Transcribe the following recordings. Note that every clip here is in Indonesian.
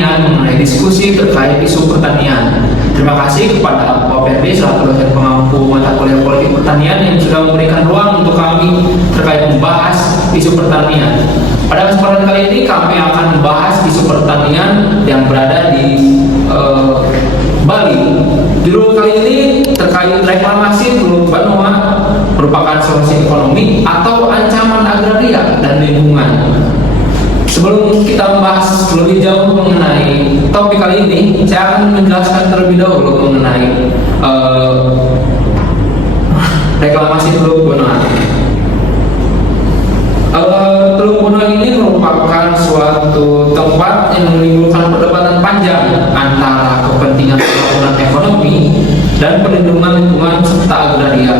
Pertanian mengenai diskusi terkait isu pertanian. Terima kasih kepada Pak PRD selaku dosen pengampu mata kuliah politik pertanian yang sudah memberikan ruang untuk kami terkait membahas isu pertanian. Pada kesempatan kali ini kami akan membahas isu pertanian yang berada di Bali. Judul kali ini terkait reklamasi Teluk Benoa merupakan solusi ekonomi atau ancaman agraria dan lingkungan. Sebelum kita membahas lebih jauh mengenai topik kali ini, saya akan menjelaskan terlebih dahulu mengenai reklamasi Teluk Benoa. Teluk Benoa ini merupakan suatu tempat yang menimbulkan perdebatan panjang antara kepentingan pembangunan ekonomi dan perlindungan lingkungan serta agraria.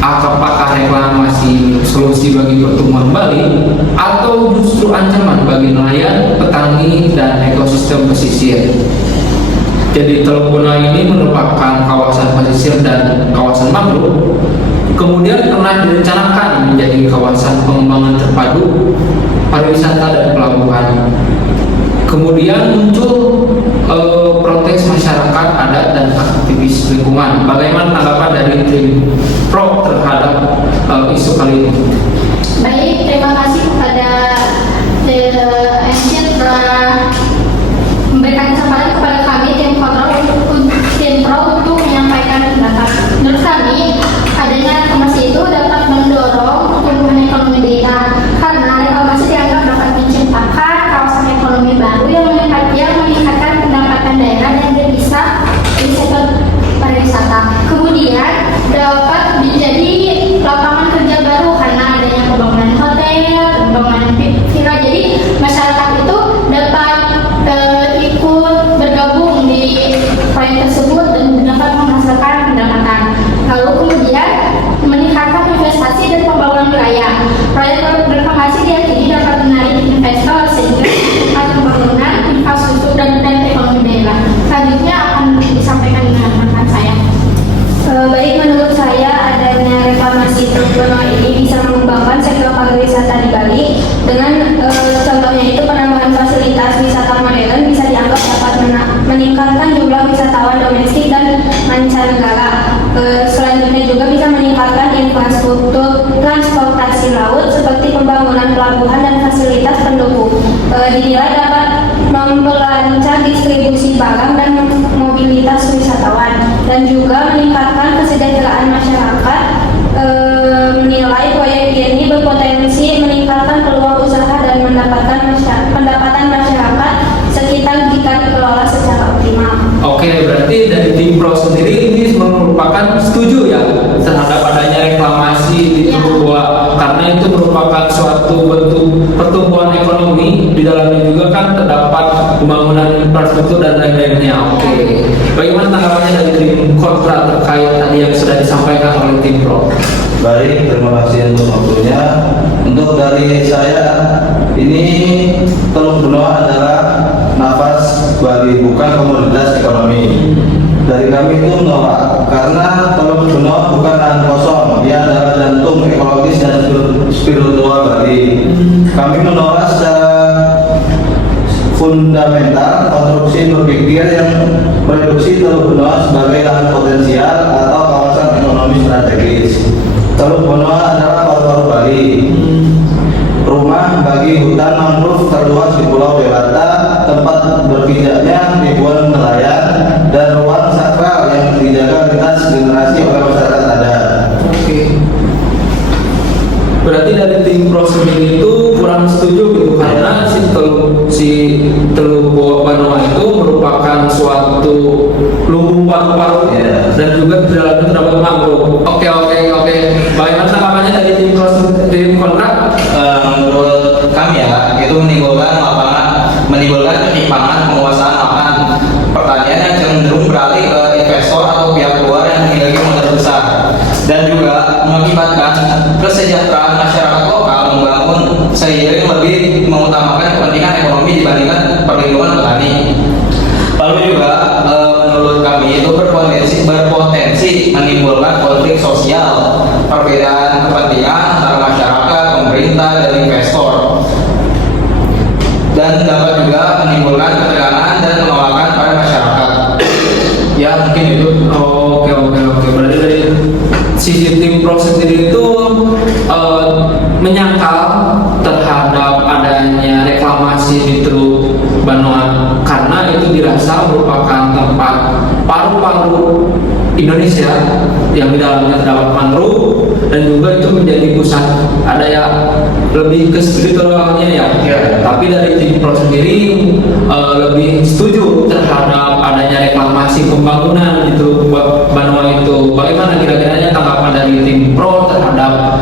Apakah reklamasi solusi bagi pertumbuhan Bali atau justru ancaman bagi nelayan, petani, dan ekosistem pesisir? Jadi Teluk Benoa ini merupakan kawasan pesisir dan kawasan mangrove. Kemudian pernah direncanakan menjadi kawasan pengembangan terpadu pariwisata dan pelabuhan. Kemudian muncul protes masyarakat adat dan aktivis lingkungan. Bagaimana tanggapan dari tim pro terhadap isu kali ini? Baik, terima kasih kepada Ancient telah memberikan kesempatan kepada kami tim pro untuk menyampaikan pendapat. Menurut kami, adanya reklamasi itu dapat mendorong pertumbuhan ekonomi daerah karena reklamasi dianggap dapat menciptakan kawasan ekonomi baru yang meningkatkan pendapatan daerah dan devisa di sektor pariwisata. Kemudian dapat menjadi lapangan kerja baru karena adanya pembangunan hotel, pembangunan villa. Jadi masyarakat itu dapat ikut bergabung di proyek tersebut dan dapat menghasilkan pendapatan. Lalu kemudian meningkatkan investasi dan pembangunan wilayah. Proyek reklamasi diyakini dapat menarik investor sehingga meningkatkan pembangunan infrastruktur dan ekonomi daerah. Selanjutnya akan disampaikan dengan rekan saya. Baik, menurut saya adanya reklamasi Teluk Benoa ini bisa mengembangkan sektor pariwisata di Bali dengan contohnya itu penambahan fasilitas wisata modern bisa dianggap dapat meningkatkan jumlah wisatawan domestik dan mancanegara. Selanjutnya juga bisa meningkatkan infrastruktur transportasi laut seperti pembangunan pelabuhan dan fasilitas pendukung. Dinilai dapat memperlancar distribusi barang dan mobilitas wisatawan dan juga meningkatkan kesejahteraan masyarakat. Menilai proyek ini berpotensi meningkatkan peluang usaha dan pendapatan masyarakat sekitar jika dikelola secara optimal. Oke, berarti dari tim pro sendiri ini merupakan setuju ya terhadap adanya reklamasi di Teluk Benoa karena itu merupakan suatu bentuk pertumbuhan ekonomi. Di dalamnya juga kan terdapat pembangunan infrastruktur dan lain-lainnya. Oke, bagaimana tanggapannya dari tim kontra terkait tadi yang sudah disampaikan oleh tim pro? Baik, terima kasih untuk waktunya. Untuk dari saya, ini Teluk Benoa adalah nafas bagi bukan komoditas ekonomi. Dari kami itu menolak karena Teluk Benoa bukan lahan kosong, dia adalah jantung ekologis dan spiritual Bali. Kami menolak secara fundamental konstruksi berpikir yang mereduksi Teluk Benoa sebagai lahan potensial atau kawasan ekonomi strategis. Teluk Benoa adalah paru-paru Bali, rumah bagi hutan mangrove terluas di Pulau Dewata, tempat berpijaknya ribuan nelayan, dan ruang sakral yang dijaga lintas generasi oleh masyarakat adat. Oke. Berarti dari tim pro sendiri itu kurang setuju gitu karena si Teluk Benoa itu merupakan suatu lumbung paru-paru dan juga di dalamnya terdapat mangrove. Oke. Bagaimana tanggapannya dari tim kontrak? Menurut kami ya, itu menimbulkan ketimpangan penguasaan lahan pertanian yang cenderung beralih ke investor atau pihak luar yang memiliki modal besar dan juga mengakibatkan kesejahteraan masyarakat lokal membangun seiring lebih mengutamakan kepentingan ekonomi dibandingkan perlindungan petani. Lalu juga menurut kami itu berpotensi menimbulkan konflik sosial, perbedaan kepentingan antara masyarakat, pemerintah, dan investor, dan dapat juga menimbulkan ketegangan dan penolakan pada masyarakat. Ya mungkin itu. Oke. Berarti dari sisi tim pro sendiri itu menyangkal terhadap adanya reklamasi di Teluk Banoa karena itu dirasa merupakan tempat paru-paru Indonesia yang di dalamnya terdapat mangrove dan juga itu menjadi pusat ada ya lebih ke spiritualnya ya. Tapi dari tim pro sendiri lebih setuju terhadap adanya reklamasi pembangunan itu Banoa itu. Bagaimana kira-kiranya tanggapan dari tim pro terhadap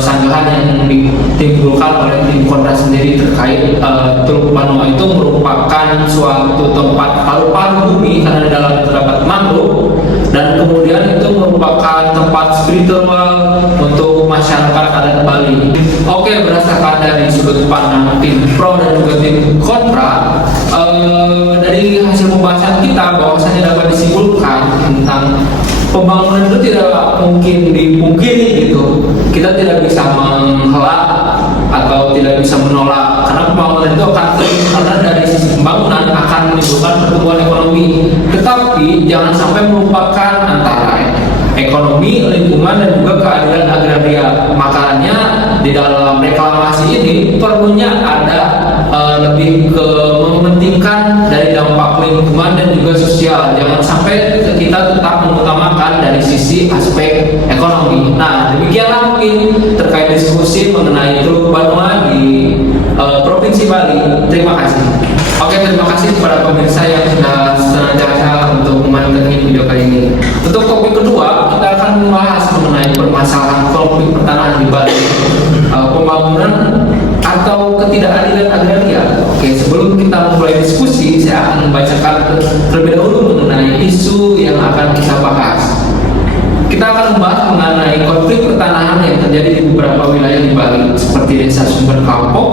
sanggahan yang ditimbulkan oleh tim kontra sendiri terkait Teluk Banoa itu merupakan suatu tempat paru-paru bumi karena di dalamnya terdapat mangrove dan kemudian itu merupakan tempat spiritual untuk masyarakat adat Bali. Oke, berdasarkan dari sudut pandang tim pro dan juga tim kontra, dari hasil pembahasan kita bahwasanya dapat disimpulkan tentang pembangunan itu tidak mungkin dipungkiri gitu. Kita tidak bisa menghela atau tidak bisa menolak karena pembangunan itu akan terjadi karena dari sisi pembangunan akan menimbulkan pertumbuhan ekonomi. Tetapi jangan sampai melupakan antara ekonomi, lingkungan dan juga keadilan agraria. Makanya di dalam reklamasi ini perlunya ada lebih ke mementingkan dari dampak lingkungan dan juga sosial. Jangan sampai kita tetap mengutamakan dari sisi aspek ekonomi. Nah, demikianlah mungkin terkait diskusi mengenai Teluk Banoa di Provinsi Bali. Terima kasih. Oke, terima kasih kepada pemirsa yang sudah senantiasa untuk memantengin video kali ini. Untuk topik kedua, kita akan membahas mengenai permasalahan konflik pertanahan di Bali, pembangunan atau ketidakadilan agraria. Oke, sebelum kita mulai diskusi, saya akan membacakan terlebih dahulu mengenai isu yang akan kita bahas. Kita akan membahas mengenai konflik pertanahan yang terjadi di beberapa wilayah di Bali, seperti Desa Sumber Kampok,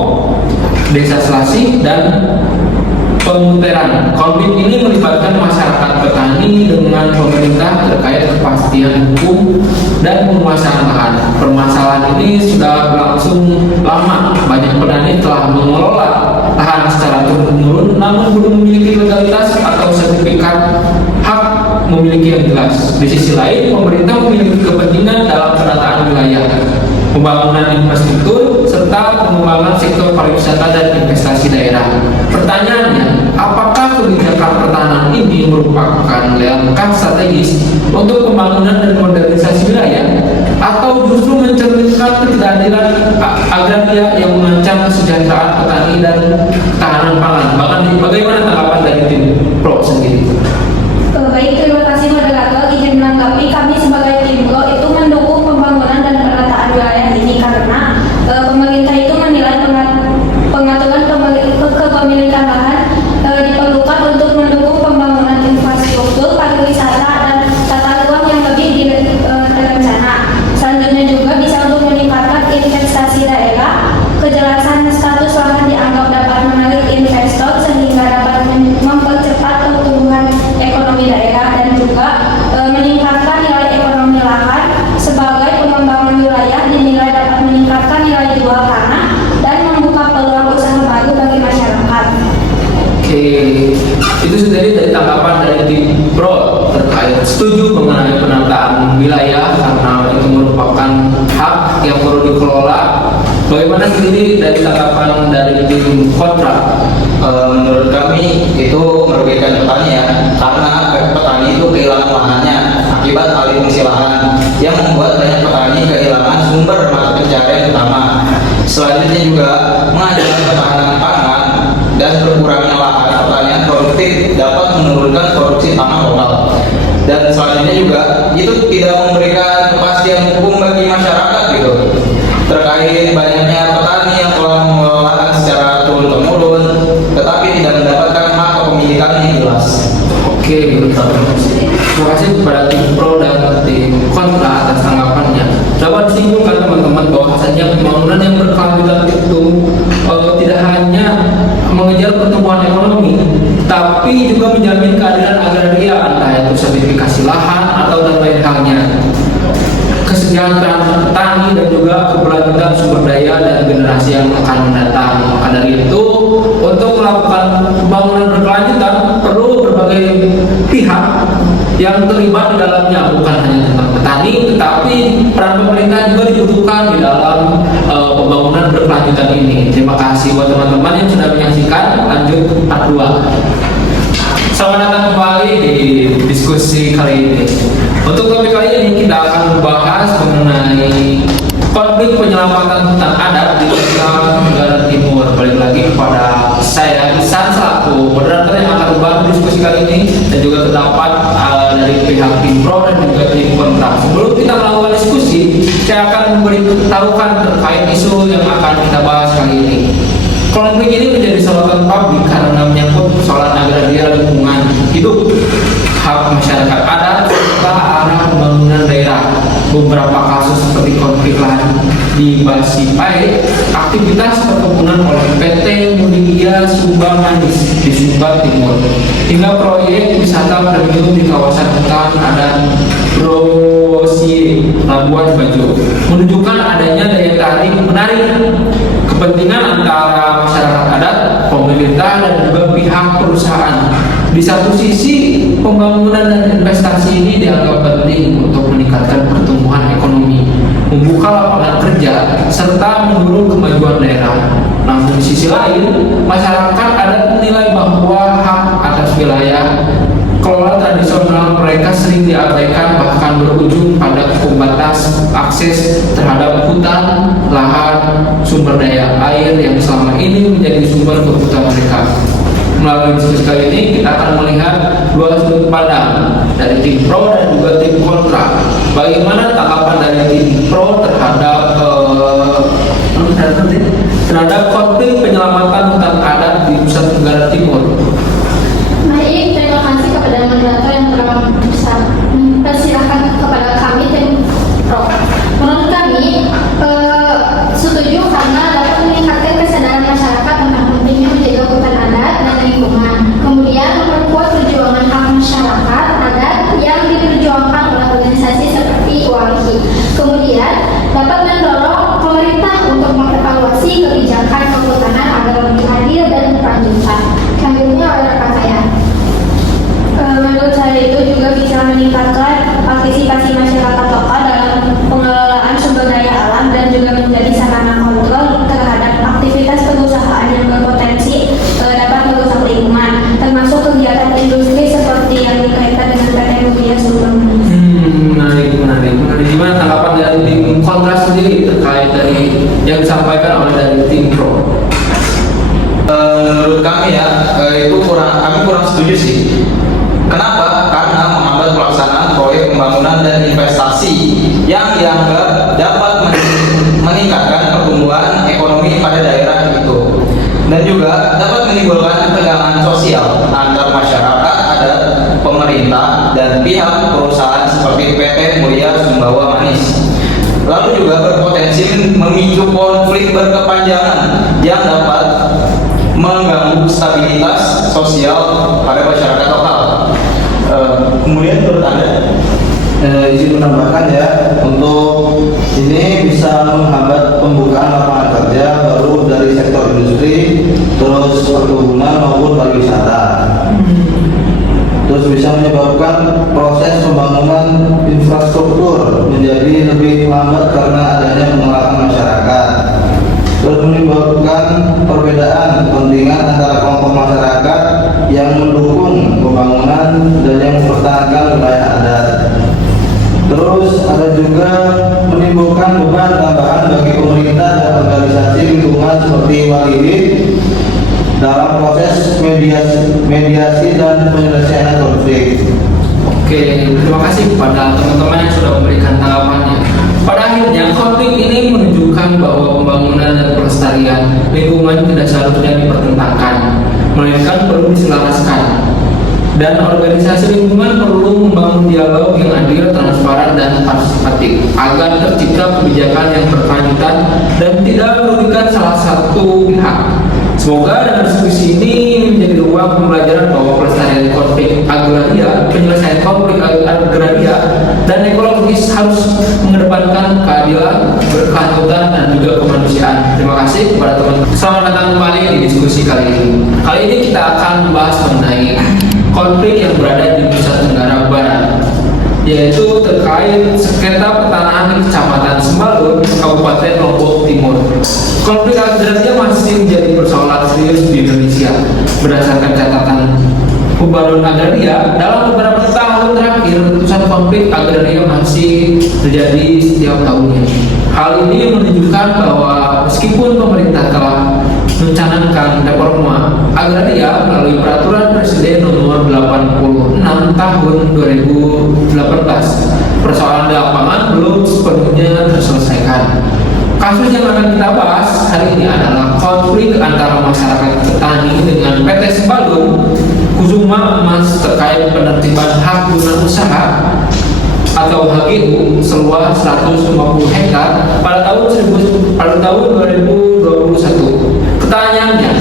Desa Selasih, dan Pemuteran. Konflik ini melibatkan masyarakat petani dengan pemerintah terkait kepastian hukum dan penguasaan lahan. Permasalahan ini sudah berlangsung lama. Banyak petani telah mengelola lahan secara turun-temurun namun belum memiliki legalitas atau sertifikat hak memiliki yang jelas. Di sisi lain, pemerintah memiliki kepentingan dalam penataan wilayah, pembangunan infrastruktur, serta pengembangan sektor pariwisata dan investasi daerah. Pertanyaannya, apakah kebijakan pertahanan ini merupakan langkah strategis untuk pembangunan dan modernisasi wilayah, atau justru mencerminkan ketidakadilan agraria yang mengancam kesejahteraan petani dan ketahanan pangan? Bagaimana tanggapan dari tim pro sendiri? Baik, terima kasih moderator. Izin menanggapi, kami sebagai tim pro itu mendukung pembangunan dan penataan wilayah ini karena pemerintah itu menilai pengaturan kepemilikan lahan diperlukan untuk mendukung pembangunan infrastruktur, pariwisata, dan tata ruang yang lebih terencana. Selanjutnya juga bisa untuk meningkatkan investasi daerah. Kejelasan status lahan dianggap dapat menarik investor sehingga dapat mempercepat pertumbuhan ekonomi daerah dan juga meningkatkan nilai ekonomi lahan. Sebagai pengembangan wilayah dinilai dapat meningkatkan nilai jual tanah dan membuka peluang usaha baru bagi masyarakat. Oke, itu sendiri dari tanggapan dari tim pro terkait setuju mengenai penataan wilayah karena itu merupakan hak yang perlu dikelola. Bagaimana sendiri dari tanggapan dari tim kontra? Menurut kami itu merugikan petani ya, karena petani itu kehilangan lahannya akibat alih fungsi lahan yang membuat banyak petani kehilangan sumber mata pencaharian utama. Selanjutnya juga mengancam ketahanan pangan dan berkurangnya lahan pertanian produktif dapat menurunkan produksi pangan lokal. Dan selanjutnya juga itu tidak memberikan kepastian hukum bagi masyarakat gitu terkait banyaknya petani yang telah mengelola lahan secara turun-temurun tetapi tidak mendapatkan hak kepemilikan yang jelas. Oke, terima kasih kepada tim pro dan tim kontra atas tanggapannya. Dapat disimpulkan teman-teman bahwasanya pembangunan yang berkelanjutan itu tidak hanya mengejar pertumbuhan ekonomi, tapi juga menjamin keadilan agraria, entah itu sertifikasi lahan atau dan lain halnya, kesejahteraan petani dan juga keberlanjutan sumber daya dan generasi yang akan mendatang. Maka dari itu, untuk melakukan pembangunan berkelanjutan, yang terlibat di dalamnya, bukan hanya tentang petani, tetapi peran pemerintah juga dibutuhkan di dalam pembangunan berkelanjutan ini. Terima kasih buat teman-teman yang sudah menyaksikan. Lanjut part 2. Selamat datang kembali di diskusi kali ini. Untuk topik kali ini kita akan membahas mengenai konflik penyelamatan hutan adat di Nusa Tenggara Timur. Balik lagi kepada saya, Isan, selaku moderator yang akan membahas diskusi kali ini, dan juga terdapat dari pihak tim pro dan juga tim kontra. Sebelum kita melakukan diskusi, saya akan memberitahukan terkait isu yang akan kita bahas kali ini. Konflik ini menjadi sorotan publik karena menyangkut persoalan agraria, lingkungan hidup, hak masyarakat adat, serta arah pembangunan daerah. Beberapa kasus seperti konflik lahan di Basipai, aktivitas perkebunan oleh PT Mulia Sumba Manis di Sumba Timur, hingga proyek wisata premium di kawasan hutan adat Brosie, Labuan Bajo, menunjukkan adanya daya tarik menarik kepentingan antara masyarakat adat, pemerintah, dan juga pihak perusahaan. Di satu sisi, pembangunan dan investasi ini dianggap penting untuk meningkatkan pertumbuhan ekonomi, membuka lapangan kerja, serta mendorong kemajuan daerah. Namun di sisi lain, masyarakat adat menilai bahwa hak atas wilayah kelola tradisional mereka sering diabaikan, bahkan berujung pada pembatas akses terhadap hutan, lahan, sumber daya air yang selama ini menjadi sumber kebutuhan mereka. Melalui diskusi kali ini kita akan melihat dua sudut pandang dari tim pro dan juga tim kontra. Bagaimana tanggapan dari tim pro terhadap konflik penyelamatan hutan adat di Nusa Tenggara Timur? Baik, terima kasih kepada moderator yang telah mempersilahkan kepada kami tim pro. Menurut kami, setuju karena dapat meningkatkan kesadaran masyarakat tentang pentingnya menjaga hutan adat dan lingkungan. Kemudian memperkuat perjuangan hak masyarakat adat yang diperjuangkan oleh organisasi seperti WALHI. Kemudian dapat mendorong pemerintah untuk mengevaluasi kebijakan kehutanan agar lebih adil dan berkelanjutan. Selanjutnya oleh rekan saya. Menurut saya itu juga bisa meningkatkan partisipasi masyarakat lokal dalam pengelolaan sumber daya alam dan juga menjadi sarana kontrol terhadap aktivitas perusahaan yang berpotensi dapat merusak lingkungan, termasuk kegiatan industri seperti yang dikaitkan dengan PT Mulia Sumba Manis. Menarik. Gimana tanggapan dari tim kontra sendiri terkait dari yang disampaikan oleh dari tim pro? Menurut kami ya, kami kurang setuju sih. Kenapa? Karena menghambat pelaksanaan proyek pembangunan dan investasi yang dianggap dapat meningkatkan pertumbuhan ekonomi pada daerah itu, dan juga dapat menimbulkan ketegangan sosial antar masyarakat adat, pemerintah, dan pihak perusahaan seperti PT Mulia Sumbawa Manis. Lalu juga berpotensi memicu konflik berkepanjangan yang dapat mengganggu stabilitas sosial pada masyarakat lokal. Kemudian menurut Anda? Izin menambahkan ya, untuk ini bisa menghambat pembukaan lapangan kerja baru dari sektor industri, terus perkebunan maupun pariwisata. Terus bisa menyebabkan proses pembangunan infrastruktur menjadi lebih lambat karena adanya penolakan masyarakat. Terus menimbulkan perbedaan kepentingan antara kelompok masyarakat yang mendukung pembangunan dan yang mempertahankan wilayah adat. Terus ada juga menimbulkan beban tambahan bagi pemerintah dan organisasi lingkungan seperti WALHI dalam proses mediasi dan penyelesaian konflik. Oke, terima kasih kepada teman-teman yang sudah memberikan tanggapannya. Pada akhirnya, konflik ini menunjukkan bahwa pembangunan dan pelestarian lingkungan tidak seharusnya dipertentangkan, melainkan perlu diselaraskan. Dan organisasi lingkungan perlu membangun dialog yang adil, transparan, dan partisipatif agar tercipta kebijakan yang berkelanjutan dan tidak merugikan salah satu pihak. Semoga dengan diskusi ini menjadi ruang pembelajaran bahwa pelestarian konflik agraria, penyelesaian konflik agraria, dan ekologis harus mengedepankan keadilan, berkelanjutan, dan juga kemanusiaan. Terima kasih kepada teman-teman. Selamat datang kembali di diskusi kali ini. Kali ini kita akan membahas mengenai konflik yang berada di Nusa Tenggara Barat. yaitu terkait sengketa pertanahan di Kecamatan Sembalun, Kabupaten Lombok Timur. Konflik agraria masih menjadi persoalan serius di Indonesia. Berdasarkan catatan Pembaruan Agraria, dalam beberapa tahun terakhir letusan konflik agraria masih terjadi setiap tahunnya. Hal ini menunjukkan bahwa meskipun pemerintah telah mencanangkan reforma agraria melalui Peraturan Presiden Nomor 86 Tahun 2018, persoalan di lapangan belum sepenuhnya terselesaikan. Kasus yang akan kita bahas hari ini adalah konflik antara masyarakat petani dengan PT Sembalun Kusuma Emas terkait penertiban hak guna usaha atau HGU seluas 150 hektar pada tahun 2021. Pertanyaannya,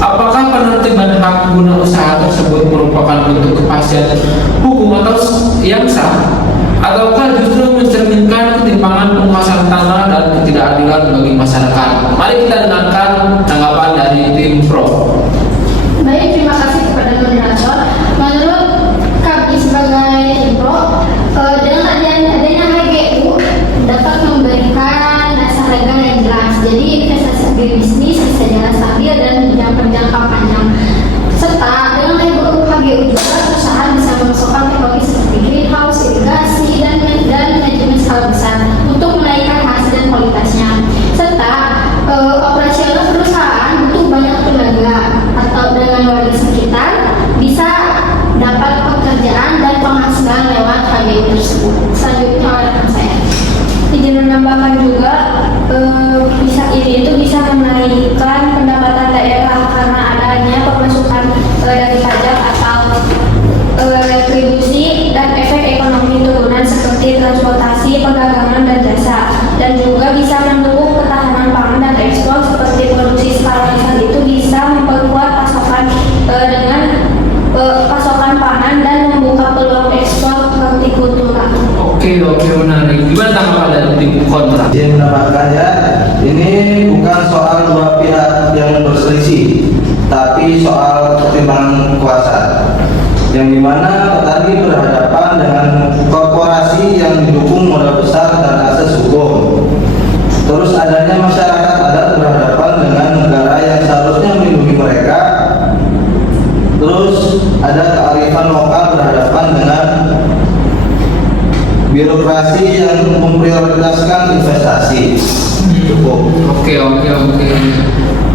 apakah penertiban hak guna usaha tersebut merupakan bentuk kepastian hukum atau yang sah, ataukah justru mencerminkan ketimpangan penguasaan tanah dan ketidakadilan bagi masyarakat? Mari kita dengarkan tanggapan dari tim Pro. Baik, terima kasih kepada moderator. Menurut kami sebagai tim Pro, dengan adanya HGU dapat memberikan dasar legal yang jelas. Jadi investasi agribisnis bisa jalan stabil dan jangka panjang. Serta dengan HGU juga perusahaan bisa memasukkan teknologi seperti greenhouse, irigasi, dan manajemen skala besar untuk menaikkan hasil dan kualitasnya. Serta operasional perusahaan butuh banyak tenaga atau dengan warga sekitar bisa dapat pekerjaan dan penghasilan lewat HGU tersebut. Selanjutnya oleh rekan saya. Izin menambahkan juga ini bisa menaikkan pendapatan daerah karena adanya pemasukan dari pajak atau retribusi dan efek ekonomi turunan seperti transportasi, perdagangan, dan jasa, dan juga bisa mendukung ketahanan pangan dan ekspor seperti produksi skala besar itu bisa memperkuat pasokan dengan pasokan pangan dan membuka peluang ekspor hortikultura. Oke, menarik. Gimana tanggapan dari tim kontra? Dia menambahkan ya, ini bukan soal dua pihak yang berselisih, tapi soal ketimpangan kuasa, yang dimana petani berhadapan dengan korporasi yang didukung modal besar dan akses hukum. Terus adanya masyarakat adat berhadapan dengan negara yang seharusnya melindungi mereka. Terus ada kearifan lokal berhadapan dengan birokrasi yang memprioritaskan investasi. Cukup. Oke.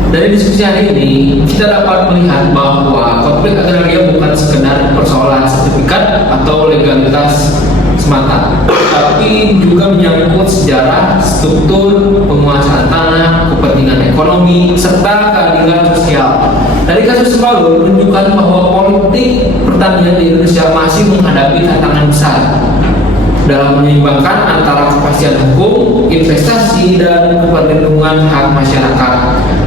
Dari diskusi hari ini, kita dapat melihat bahwa konflik agraria bukan sekedar persoalan sertifikat atau legalitas semata, tapi juga menyangkut sejarah, struktur, penguasaan tanah, kepentingan ekonomi, serta keadilan sosial. Dari kasus Sembalun menunjukkan bahwa politik pertanian di Indonesia masih menghadapi tantangan besar dalam menyeimbangkan antara kepastian hukum, investasi, dan perlindungan hak masyarakat.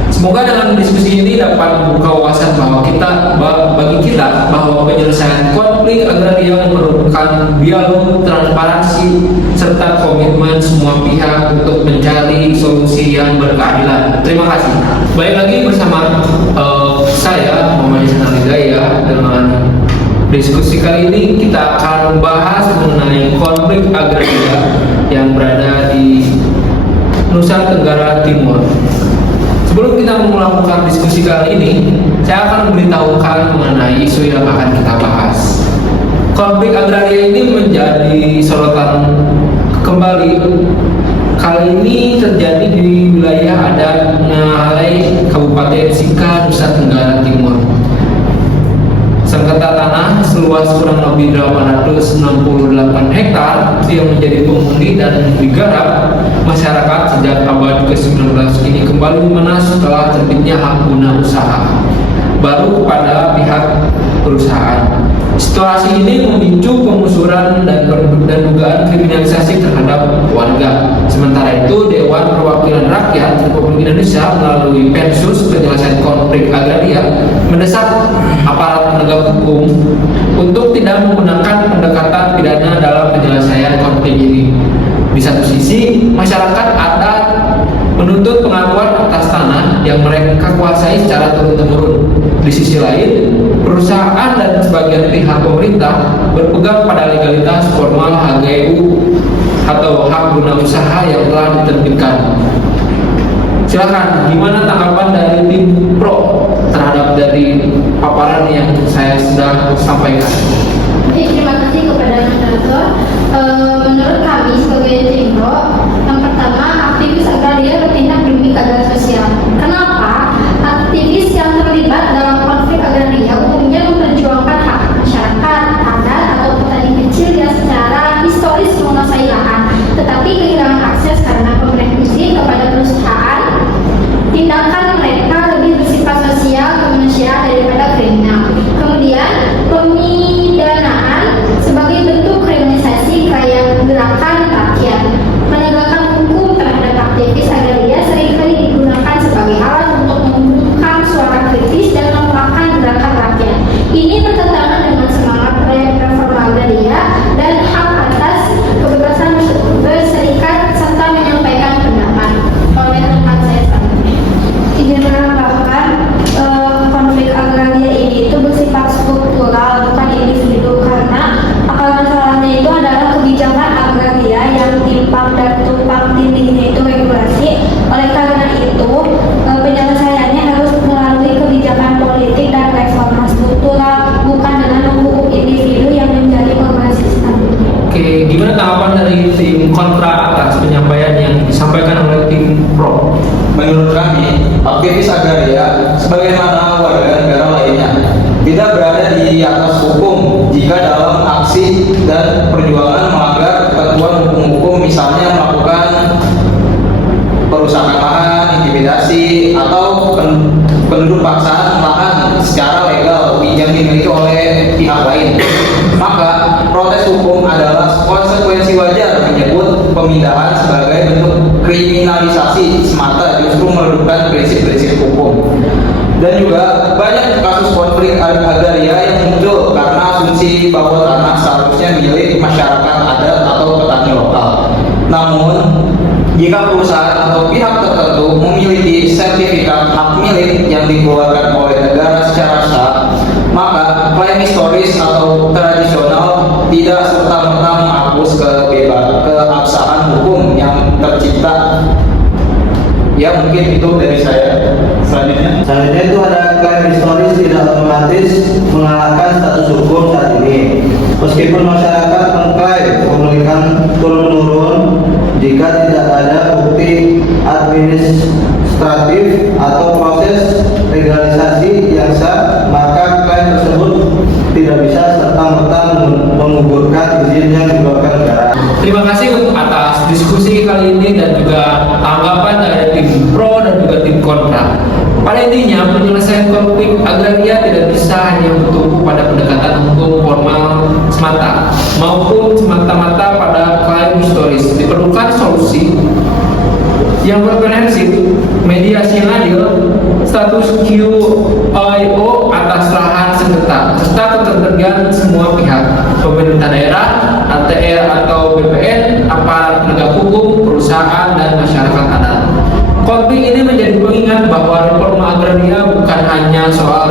Semoga dengan diskusi ini dapat membuka wawasan bagi kita bahwa penyelesaian konflik agraria memerlukan dialog, transparansi, serta komitmen semua pihak untuk mencari solusi yang berkeadilan. Terima kasih. Baik lagi bersama saya Muhammad Ihsan Hidayah. Dengan diskusi kali ini kita akan membahas mengenai konflik agraria yang berada di Nusa Tenggara Timur. Sebelum kita melakukan diskusi kali ini, saya akan memberitahukan mengenai isu yang akan kita bahas. Konflik agraria ini menjadi sorotan kembali. Kali ini terjadi di wilayah adat Ngahalai, Kabupaten Sika, Nusa Tenggara Timur. Sengketa tanah seluas kurang lebih 868 hektar yang menjadi penghuni dan digarap masyarakat sejak abad ke-19 ini kembali memanas setelah terbitnya hak guna usaha baru kepada pihak perusahaan. Situasi ini memicu pengusuran dan dugaan kriminalisasi terhadap warga. Sementara itu, Dewan Perwakilan Rakyat Republik Indonesia melalui Pensus Penyelesaian Konflik Agraria mendesak aparat penegak hukum untuk tidak menggunakan pendekatan pidana dalam penyelesaian konflik ini. Di satu sisi, masyarakat adat menuntut pengakuan atas tanah yang mereka kuasai secara turun-temurun. Di sisi lain, perusahaan dan sebagian pihak pemerintah berpegang pada legalitas formal HGU atau hak guna usaha yang telah diterbitkan. Silakan, gimana tanggapan dari tim pro terhadap dari paparan yang saya sudah sampaikan? Baik, terima kasih kepada moderator. Menurut kami sebagai tim pro, yang pertama, aktivis agraria bertindak demi keadilan sosial. Kenapa? Aktivis yang terlibat dalam konflik agraria umumnya memperjuangkan hak masyarakat, adat, atau petani kecil yang secara historis menguasai lahan, tetapi kehilangan akses karena pemberian izin kepada perusahaan. Tindakan mereka lebih bersifat sosial kemanusiaan daripada kriminal. Kemudian, pemidanaan sebagai bentuk kriminalisasi gerakan rakyat. Penegakan hukum terhadap aktivis agraria seringkali digunakan sebagai alat untuk membungkam suara kritis dan melemahkan gerakan rakyat. Ini bertentangan dengan semangat reforma agraria dan hak atas kebebasan berserikat serta menyampaikan pendapat. Oleh teman saya selanjutnya. Izin menambahkan, konflik agraria ini itu bersifat struktural, bukan individu, karena akar masalahnya itu adalah kebijakan agraria yang timpang dan tumpang tindihnya itu regulasi. Oleh karena itu, penyelesaiannya harus melalui kebijakan politik dan reforma struktural, bukan dengan menghukum individu yang menjadi korban sistem. Oke, gimana tanggapan dari tim kontra atas penyampaian yang disampaikan oleh tim pro? Menurut kami, aktivis agraria sebagaimana warga negara lainnya tidak berada di atas hukum jika dalam aksi dan perjuangan melanggar ketentuan hukum-hukum, misalnya melakukan perusakan lahan, intimidasi, atau penduduk paksaan lahan secara legal yang dimiliki oleh pihak lain. Maka protes hukum adalah konsekuensi wajar menyebut pemindahan sebagai bentuk kriminalisasi semata, justru meredupkan prinsip-prinsip hukum. Dan juga banyak kasus konflik agraria yang muncul karena asumsi bahwa tanah seharusnya milik masyarakat adat atau petani lokal. Namun, jika perusahaan atau pihak tertentu memiliki sertifikat hak milik yang dikeluarkan oleh negara secara sah, maka klaim historis atau tradisional tidak serta-merta menghapus keabsahan hukum yang tercipta. Ya, mungkin itu dari saya. Selanjutnya itu ada klaim historis tidak otomatis mengalahkan status hukum saat ini. Meskipun masyarakat mengklaim pemilikan turun-menurun, jika tidak ada bukti administratif atau proses legalisasi yang sah, maka klaim tersebut tidak bisa serta-merta menggugurkan izin yang dikeluarkan negara. Terima kasih atas diskusi kali ini dan juga tanggapan dari tim pro dan juga tim kontra. Pada intinya, penyelesaian konflik agraria tidak bisa hanya bertumpu pada pendekatan hukum formal semata, maupun semata-mata pada klaim historis. Diperlukan solusi yang komprehensif, mediasi yang adil, status QIO atas lahan sengketa, serta keterlibatan semua pihak, pemerintah daerah, ATR atau BPN, aparat penegak hukum, perusahaan, dan masyarakat adat. Konflik ini menjadi pengingat bahwa reforma agraria bukan hanya soal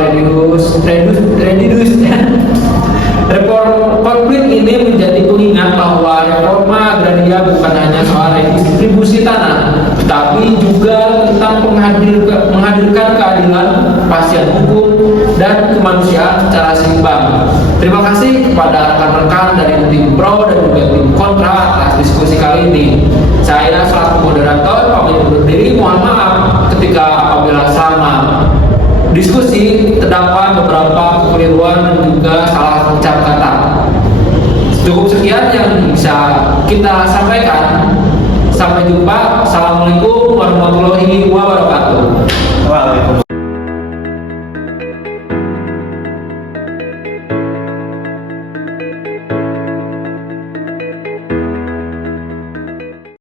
konflik ini menjadi pengingat bahwa reforma agraria bukan hanya soal redistribusi tanah, tetapi juga tentang menghadirkan keadilan, kepastian hukum, dan kemanusiaan secara seimbang. Terima kasih kepada rekan-rekan dari tim pro dan juga tim kontra atas diskusi kali ini. Saya selaku moderator pamit undur diri. Mohon maaf ketika apabila selama diskusi terdapat beberapa kekeliruan dan juga salah ucap kata. Cukup sekian yang bisa kita sampaikan. Sampai jumpa. Assalamualaikum warahmatullahi wabarakatuh.